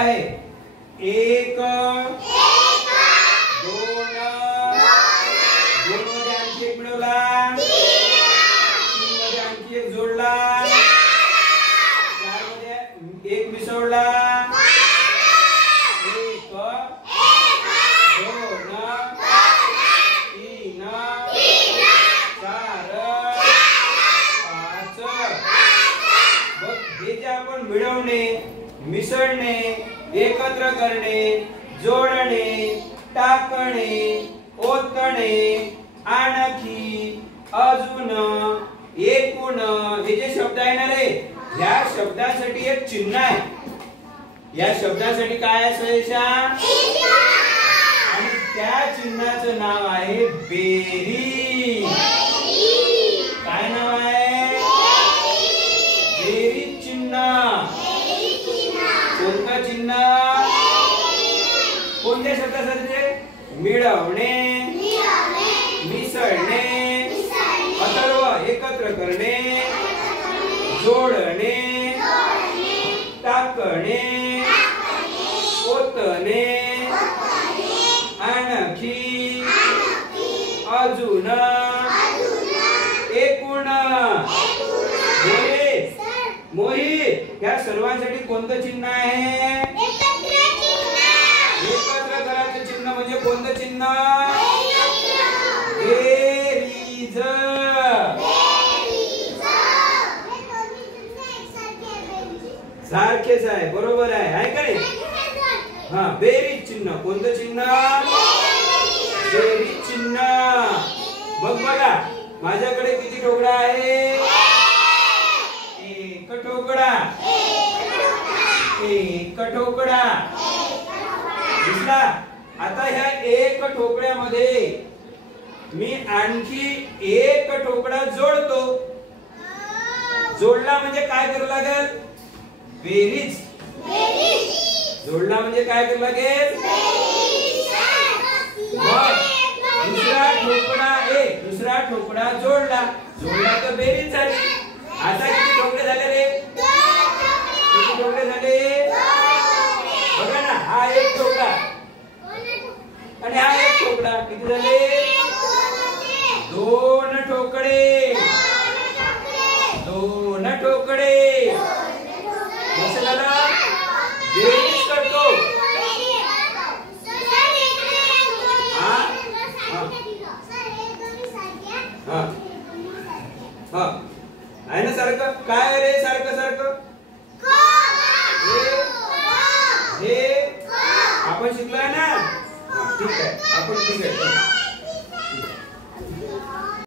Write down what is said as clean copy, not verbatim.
एक दोन मध्ये आणखी एक मिळवला, तीन मध्ये आणखी एक जोडला, चार मध्ये एक मिसळला, एक दोन तीन चार पाच. बघ, हे जे आपण मिळवणे, मिसळणे, एकत्र करणे, जोडणे, टाकणे, ओतणे, आणखी, अजून, एकूण, हे जे शब्द आहे ना रे, या शब्दासाठी एक चिन्ह आहे. या शब्दासाठी काय आहे सयशा? आणि त्या चिन्हाचं नाव आहे बेरीज. काय नाव आहे? बेरीज चिन्ह. कोणतं चिन्ह? कोणत्या शब्दासाठी? मिळवणे, मिसळणे, अथर्व एकत्र करणे, जोडणे, टाकणे, ओतणे, आणखी, अजून, एकूण. मोहित, या सर्वांसाठी कोणतं चिन्ह आहे? एकत्र करायचं चिन्ह म्हणजे कोणतं चिन्ह? बेरीज. सारखेच आहे, बरोबर आहे का नाही? हा, बेरीज चिन्ह. कोणतं चिन्ह? बेरीज चिन्ह. मग बघा, माझ्याकडे किती ठोकळा आहे? एक ठोकळा, एक ठोकळा. दिसला? आता ह्या एक ठोकळ्यामध्ये मी आणखी एक ठोकळा जोडतो. जोडला म्हणजे काय करावं लागेल? बेरीज. जोडला म्हणजे काय करावं लागेल? दुसरा ठोकळा एक, दुसरा ठोकळा जोडला, जोडला तर बेरीज झाली. आता किती ठोकळे झाले रे? किती ठोकळे झाले? बघा ना, हा एक ठोकळा आणि हा एक ठोकळा. किती झाले? दोन ठोकळे. दोन ठोकळे. कसं झालं? बेरीज करतो. आहे ना सारखं? काय रे सारखं सारखं? हे आपण शिकलोय ना? ठीक आहे, आपण ठीक आहे.